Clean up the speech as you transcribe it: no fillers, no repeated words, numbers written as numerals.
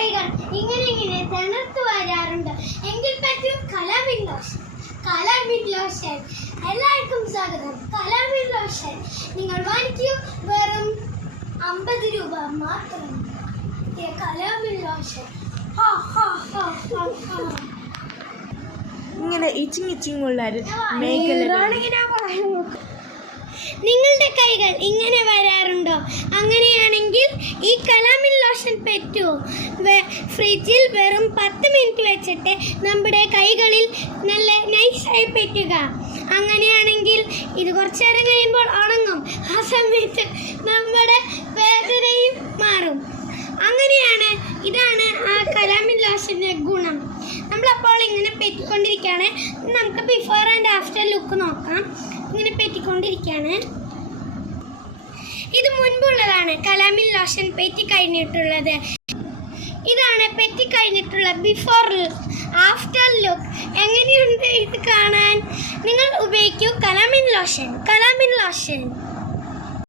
കൈകൾ ഇങ്ങനെ തണുത്തു വരാറുണ്ട് എങ്കിൽ പറ്റും കലാമിൻ ലോഷൻ. കലാമിൻ ലോഷൻ എല്ലാവർക്കും സ്വാഗതം. കലാമിൻ ലോഷൻ നിങ്ങൾ വാങ്ങിക്കൂ, വെറും 50 രൂപ മാത്രം. കലാമിൻ ലോഷൻ ഇങ്ങനെ ഇച്ചിങ്ങുള്ള നിങ്ങളുടെ കൈകൾ ഇങ്ങനെ വരാറുണ്ടോ? അങ്ങനെയാണെങ്കിൽ ഈ കലാമിൻ ലോഷൻ പറ്റുമോ? ഫ്രിഡ്ജിൽ വെറും 10 മിനിറ്റ് വെച്ചിട്ട് നമ്മുടെ കൈകളിൽ നല്ല നൈസായി പറ്റുക. അങ്ങനെയാണെങ്കിൽ ഇത് കുറച്ചു നേരം കഴിയുമ്പോൾ ഉണങ്ങും. ആ സമയത്ത് നമ്മുടെ വേദനയും മാറും. ഇതാണ് ആ കലാമിൻ ലോഷൻ്റെ ഗുണം. നമ്മളപ്പോൾ ഇങ്ങനെ പെറ്റിക്കൊണ്ടിരിക്കുകയാണ്. നമുക്ക് ബിഫോർ ആൻഡ് ആഫ്റ്റർ ലുക്ക് നോക്കാം. ഇങ്ങനെ പെറ്റിക്കൊണ്ടിരിക്കുകയാണ്. ഇത് മുൻപുള്ളതാണ് കലാമിൻ ലോഷൻ പെറ്റി കഴിഞ്ഞിട്ടുള്ളത്. ഇതാണ് പെറ്റി കഴിഞ്ഞിട്ടുള്ള ബിഫോർ ആഫ്റ്റർ ലുക്ക്. എങ്ങനെയുണ്ട് ഇത് കാണാൻ? നിങ്ങൾ ഉപയോഗിക്കൂ കലാമിൻ ലോഷൻ.